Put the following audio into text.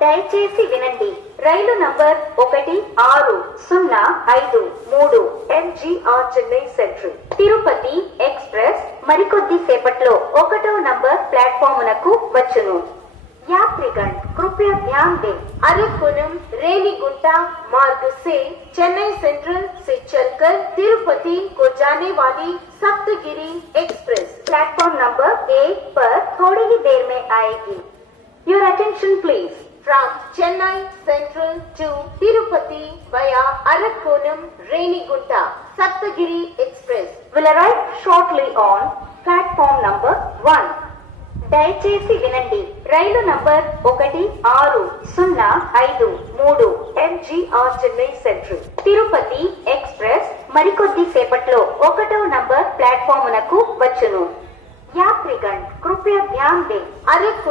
దయచేసి వినండి. రైలు number 1605 MGR Chennai Central Tirupati express మరికొద్ది సేపట్లో 1వ నంబర్ ప్లాట్ఫామునకు వచ్చును. यात्रीगण कृपया ध्यान दें। अरकुनम रेनीगुंटा मार्ग से चेन्नई सेंट्रल से चलकर तिरुपति को जाने वाली सप्तगिरी एक्सप्रेस प्लेटफॉर्म नंबर 1 पर थोड़ी ही देर में आएगी। Your attention please. From Chennai Central to Tirupati via Arakkonam Renigunta Saptagiri express will arrive shortly on platform number 1. దయచేసి వినండి. రైలు number 1605 MGR Chennai Central Tirupati express మరికొద్ది సేపట్లో 1వ నంబర్ ప్లాట్ఫామునకు వచ్చును. यात्रीगण कृपया ध्यान दें। अरकुनम